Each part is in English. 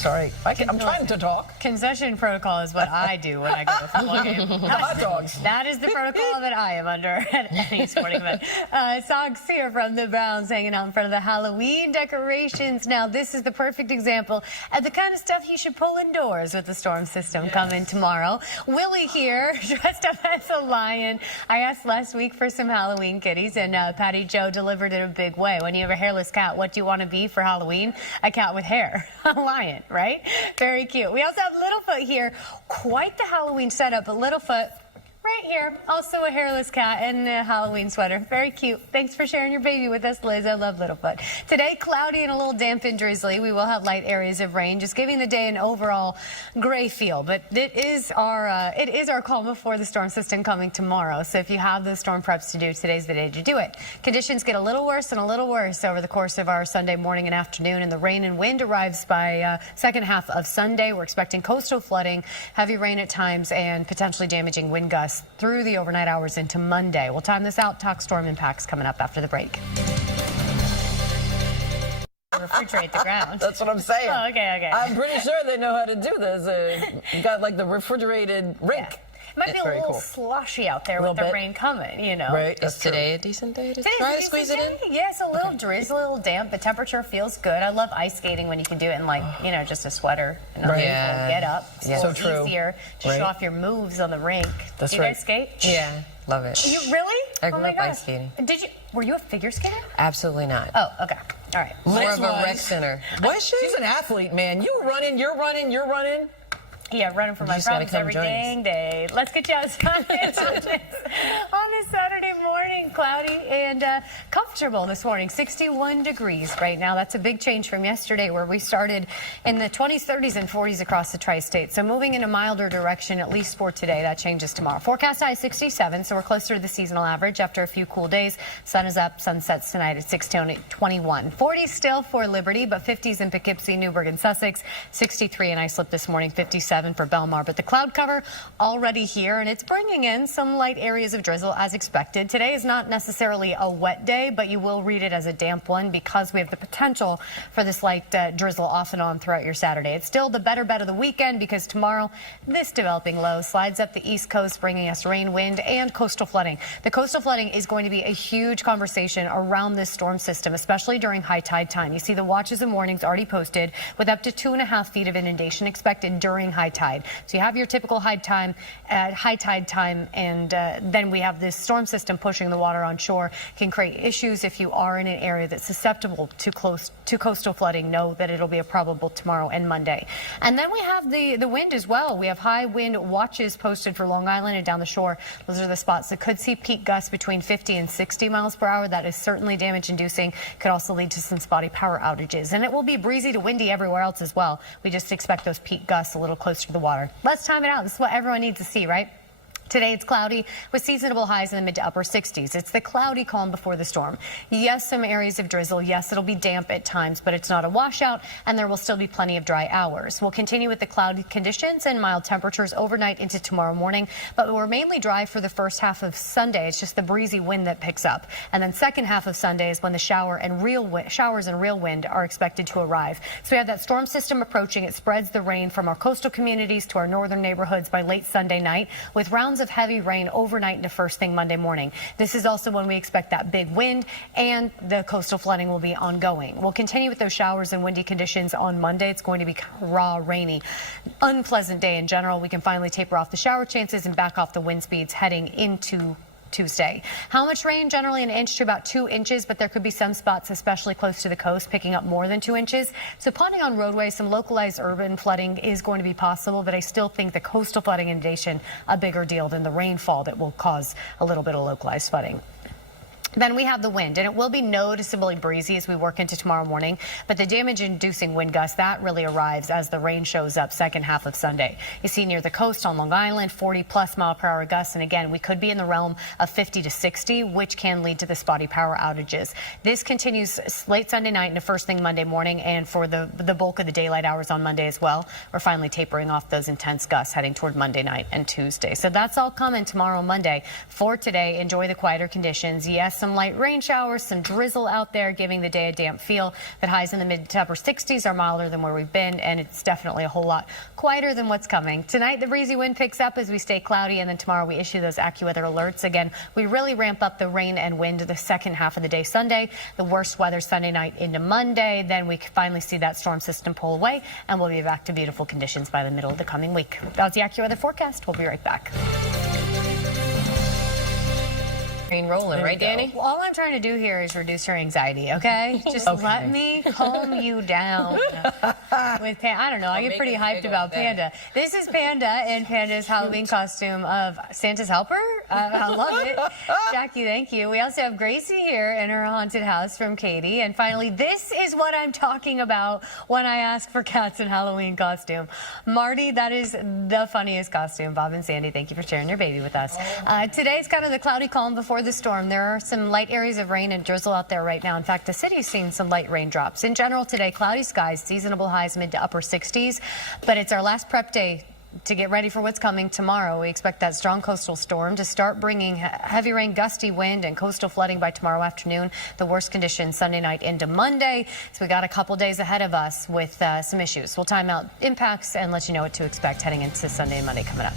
sorry. I'm trying to talk. Concession protocol is what I do when I go to a football game. Hot dogs. That is the protocol that I am under at any sporting event. Sox here from the Browns hanging out in front of the Halloween decorations. Now, this is the perfect example of the kind of stuff you should pull indoors with the storm system coming tomorrow. Willie here, dressed up as a lion. I asked last week for some Halloween kitties, and Patty Joe delivered in a big way. When you have a hairless cat, what do you want to be for Halloween? A cat with hair. A lion, right? Very cute. We also have Littlefoot here. Quite the Halloween setup, but Littlefoot right here, also a hairless cat and a Halloween sweater. Very cute. Thanks for sharing your baby with us, Liz. I love Littlefoot. Today, cloudy and a little damp and drizzly. We will have light areas of rain, just giving the day an overall gray feel. But it is our call before the storm system coming tomorrow. So if you have those storm preps to do, today's the day to do it. Conditions get a little worse and a little worse over the course of our Sunday morning and afternoon, and the rain and wind arrives by second half of Sunday. We're expecting coastal flooding, heavy rain at times, and potentially damaging wind gusts through the overnight hours into Monday. We'll time this out. Talk storm impacts coming up after the break. Refrigerate the ground. That's what I'm saying. Oh, okay. I'm pretty sure they know how to do this. You got like the refrigerated rink. Yeah. It might be a little slushy out there with the rain coming, you know. Right. Is today a decent day to try to squeeze it in? Yes, a little drizzle, a little damp. The temperature feels good. I love ice skating when you can do it in, like, you know, just a sweater and get up. It's so true. Easier to show off your moves on the rink. That's do you guys skate? Yeah, love it. You really? I grew up ice skating. Were you a figure skater? Absolutely not. Oh, okay. All right. More of a rec center. Was she? She's an athlete, man. You're running. Yeah, running for my problems every dang day. Let's get you outside on this Saturday morning. Cloudy and comfortable this morning. 61 degrees right now. That's a big change from yesterday, where we started in the 20s, 30s, and 40s across the tri-state. So moving in a milder direction, at least for today. That changes tomorrow. Forecast high 67, so we're closer to the seasonal average after a few cool days. Sun is up. Sun sets tonight at 6:21. 40 still for Liberty, but 50s in Poughkeepsie, Newburgh, and Sussex. 63 in Islip this morning. 57 for Belmar, but the cloud cover already here, and it's bringing in some light areas of drizzle as expected. Today is not necessarily a wet day, but you will read it as a damp one because we have the potential for this light drizzle off and on throughout your Saturday. It's still the better bet of the weekend because tomorrow this developing low slides up the east coast, bringing us rain, wind, and coastal flooding. The coastal flooding is going to be a huge conversation around this storm system, especially during high tide time. You see the watches and warnings already posted with up to 2.5 feet of inundation expected during high tide. So you have your typical high tide time, and then we have this storm system pushing the water on shore. Can create issues if you are in an area that's susceptible to coastal flooding. Know that it'll be probable tomorrow and Monday. And then we have the wind as well. We have high wind watches posted for Long Island and down the shore. Those are the spots that could see peak gusts between 50 and 60 miles per hour. That is certainly damage inducing. Could also lead to some spotty power outages. And it will be breezy to windy everywhere else as well. We just expect those peak gusts a little closer to the water. Let's time it out. This is what everyone needs to see, right? Today it's cloudy with seasonable highs in the mid to upper 60s. It's the cloudy calm before the storm. Yes, some areas of drizzle. Yes, it'll be damp at times, but it's not a washout, and there will still be plenty of dry hours. We'll continue with the cloudy conditions and mild temperatures overnight into tomorrow morning, but we're mainly dry for the first half of Sunday. It's just the breezy wind that picks up. And then second half of Sunday is when the showers and real wind are expected to arrive. So we have that storm system approaching. It spreads the rain from our coastal communities to our northern neighborhoods by late Sunday night, with rounds of heavy rain overnight into first thing Monday morning. This is also when we expect that big wind, and the coastal flooding will be ongoing. We'll continue with those showers and windy conditions on Monday. It's going to be raw, rainy, unpleasant day in general. We can finally taper off the shower chances and back off the wind speeds heading into Tuesday. How much rain? Generally an inch to about 2 inches, but there could be some spots, especially close to the coast, picking up more than 2 inches. So depending on roadways, some localized urban flooding is going to be possible, but I still think the coastal flooding inundation a bigger deal than the rainfall that will cause a little bit of localized flooding. Then we have the wind, and it will be noticeably breezy as we work into tomorrow morning, but the damage-inducing wind gust, that really arrives as the rain shows up second half of Sunday. You see near the coast on Long Island, 40-plus mile-per-hour gusts, and again, we could be in the realm of 50 to 60, which can lead to the spotty power outages. This continues late Sunday night into first thing Monday morning, and for the bulk of the daylight hours on Monday as well. We're finally tapering off those intense gusts heading toward Monday night and Tuesday. So that's all coming tomorrow, Monday. For today, enjoy the quieter conditions. Yes, some light rain showers, some drizzle out there, giving the day a damp feel. That highs in the mid to upper 60s are milder than where we've been, and it's definitely a whole lot quieter than what's coming. Tonight, the breezy wind picks up as we stay cloudy, and then tomorrow we issue those AccuWeather alerts. Again, we really ramp up the rain and wind the second half of the day Sunday. The worst weather Sunday night into Monday. Then we finally see that storm system pull away, and we'll be back to beautiful conditions by the middle of the coming week. That's the AccuWeather forecast. We'll be right back. Rain rolling, right, Dani? All I'm trying to do here is reduce your anxiety, okay? Just let me calm you down with Panda. I don't know, I get pretty hyped about Panda. This is Panda in Panda's Halloween costume of Santa's helper. I love it. Jackie, thank you. We also have Gracie here in her haunted house from Katie. And finally, this is what I'm talking about when I ask for cats in Halloween costume. Marty, that is the funniest costume. Bob and Sandy, thank you for sharing your baby with us. Today's kind of the cloudy calm before the storm. There are some light areas of rain and drizzle out there right now. In fact, the city's seen some light raindrops. In general today, cloudy skies, seasonable highs mid to upper 60s, but it's our last prep day to get ready for what's coming tomorrow. We expect that strong coastal storm to start bringing heavy rain, gusty wind, and coastal flooding by tomorrow afternoon. The worst conditions Sunday night into Monday. So we got a couple days ahead of us with some issues. We'll time out impacts and let you know what to expect heading into Sunday and Monday coming up.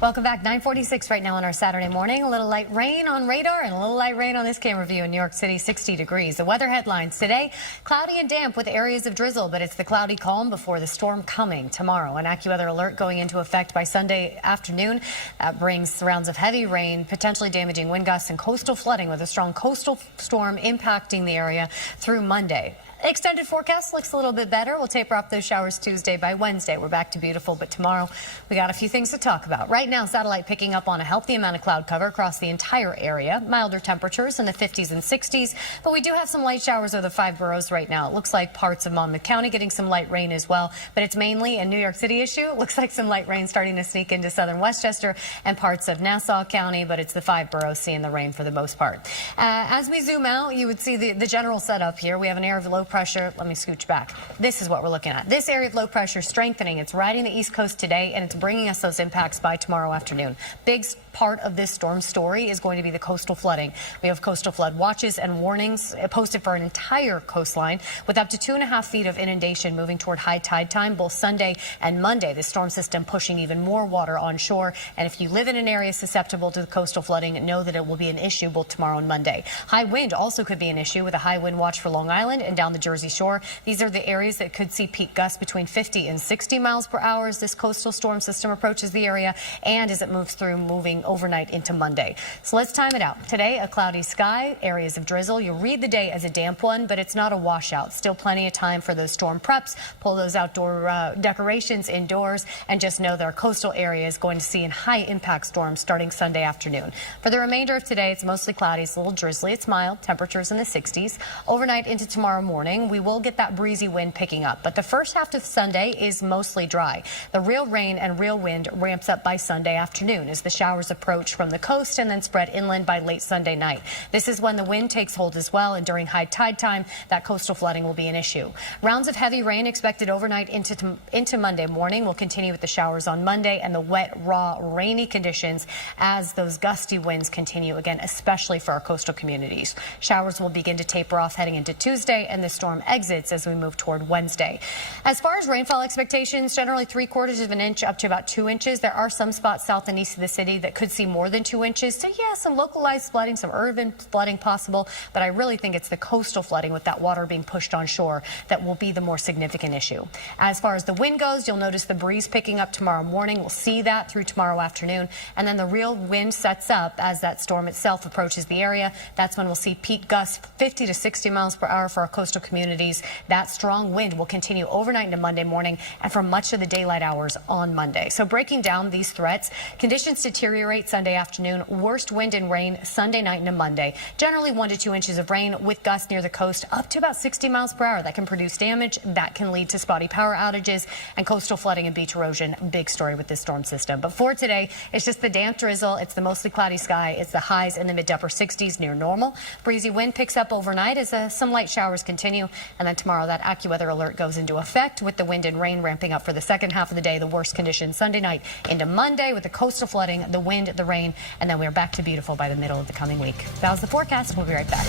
Welcome back. 9:46 right now on our Saturday morning. A little light rain on radar and a little light rain on this camera view in New York City, 60 degrees. The weather headlines today, cloudy and damp with areas of drizzle, but it's the cloudy calm before the storm coming tomorrow. An AccuWeather alert going into effect by Sunday afternoon. That brings rounds of heavy rain, potentially damaging wind gusts and coastal flooding with a strong coastal storm impacting the area through Monday. Extended forecast looks a little bit better. We'll taper off those showers Tuesday. By Wednesday, we're back to beautiful, but tomorrow we got a few things to talk about. Right now, satellite picking up on a healthy amount of cloud cover across the entire area. Milder temperatures in the 50s and 60s, but we do have some light showers over the 5 boroughs right now. It looks like parts of Monmouth County getting some light rain as well, but it's mainly a New York City issue. It looks like some light rain starting to sneak into southern Westchester and parts of Nassau County, but it's the 5 boroughs seeing the rain for the most part. As we zoom out, you would see the general setup here. We have an area of low pressure. Let me scooch back. This is what we're looking at. This area of low pressure strengthening. It's riding the East Coast today, and it's bringing us those impacts by tomorrow afternoon. Big part of this storm story is going to be the coastal flooding. We have coastal flood watches and warnings posted for an entire coastline with up to 2.5 feet of inundation moving toward high tide time both Sunday and Monday. The storm system pushing even more water onshore. And if you live in an area susceptible to the coastal flooding, know that it will be an issue both tomorrow and Monday. High wind also could be an issue with a high wind watch for Long Island and down the Jersey Shore. These are the areas that could see peak gusts between 50 and 60 miles per hour as this coastal storm system approaches the area and as it moves through, moving overnight into Monday. So let's time it out. Today, a cloudy sky, areas of drizzle. You'll read the day as a damp one, but it's not a washout. Still plenty of time for those storm preps. Pull those outdoor decorations indoors, and just know that our coastal area is going to see a high impact storm starting Sunday afternoon. For the remainder of today, it's mostly cloudy. It's a little drizzly. It's mild. Temperatures in the 60s. Overnight into tomorrow morning, we will get that breezy wind picking up, but the first half of Sunday is mostly dry. The real rain and real wind ramps up by Sunday afternoon as the showers approach from the coast and then spread inland by late Sunday night. This is when the wind takes hold as well, and during high tide time, that coastal flooding will be an issue. Rounds of heavy rain expected overnight into Monday morning. We'll continue with the showers on Monday and the wet, raw, rainy conditions as those gusty winds continue again, especially for our coastal communities. Showers will begin to taper off heading into Tuesday, and the storm exits as we move toward Wednesday. As far as rainfall expectations, generally 3/4 of an inch up to about 2 inches. There are some spots south and east of the city that could see more than 2 inches. So yeah, some localized flooding, some urban flooding possible, but I really think it's the coastal flooding with that water being pushed on shore that will be the more significant issue. As far as the wind goes, you'll notice the breeze picking up tomorrow morning. We'll see that through tomorrow afternoon, and then the real wind sets up as that storm itself approaches the area. That's when we'll see peak gusts 50 to 60 miles per hour for our coastal communities. That strong wind will continue overnight into Monday morning and for much of the daylight hours on Monday. So breaking down these threats, conditions deteriorate Sunday afternoon. Worst wind and rain Sunday night into Monday. Generally 1 to 2 inches of rain with gusts near the coast up to about 60 miles per hour. That can produce damage. That can lead to spotty power outages and coastal flooding and beach erosion. Big story with this storm system. But for today, it's just the damp drizzle. It's the mostly cloudy sky. It's the highs in the mid to upper 60s near normal. Breezy wind picks up overnight as some light showers continue. And then tomorrow, that AccuWeather alert goes into effect with the wind and rain ramping up for the second half of the day. The worst conditions Sunday night into Monday with the coastal flooding, the wind wind, the rain, and then we're back to beautiful by the middle of the coming week. That was the forecast. We'll be right back.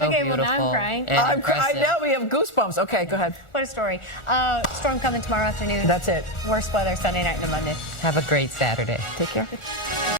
Okay, well, now I'm crying. I know, we have goosebumps. Okay, go ahead. What a story. Storm coming tomorrow afternoon. That's it. Worst weather Sunday night into Monday. Have a great Saturday. Take care.